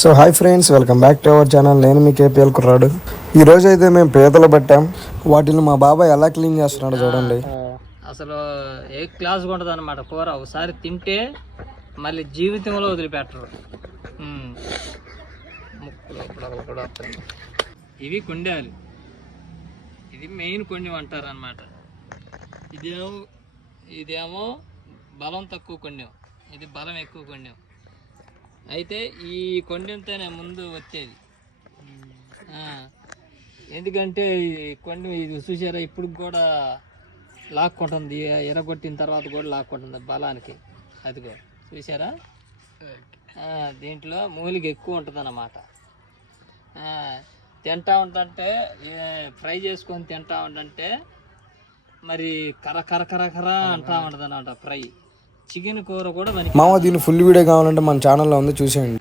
So hi friends, welcome back to our channel. నేను మీ KPL కుర్రాడు. ఈరోజు అయితే మేము పీతలు పట్టాం. వాటిని మా బాబాయ్ ఎలా క్లీన్ చేస్తున్నాడో చూడండి. అసలు ఏ క్లాస్ ఉంటుంది అనమాట కూర. ఒకసారి తింటే మళ్ళీ జీవితంలో వదిలిపెట్టరు. ముక్కలు కూడా ఇవి కొండాలు. ఇది మెయిన్ కొండెం అంటారు అనమాట. ఇదేమో బలం తక్కువ కొండెం, ఇది బలం ఎక్కువ కొండెం. అయితే ఈ కొండెంతోనే ముందు వచ్చేది. ఎందుకంటే ఈ కొండెం ఇది చూసారా, ఇప్పుడు కూడా లాక్కుంటుంది. ఎరగొట్టిన తర్వాత కూడా లాక్కుంటుంది బలానికి. అదిగో చూసారా, దీంట్లో మూలిక ఎక్కువ ఉంటుంది అన్నమాట. తింటా ఉంటుంటే ఫ్రై చేసుకొని తింటా ఉంటుంటే మరి కర అంటా ఉంటుంది అన్నమాట ఫ్రై. చికెన్ కూర కూడా మామ దీని ఫుల్ వీడియో కావాలంటే మన ఛానల్లో ఉంది, చూసేయండి.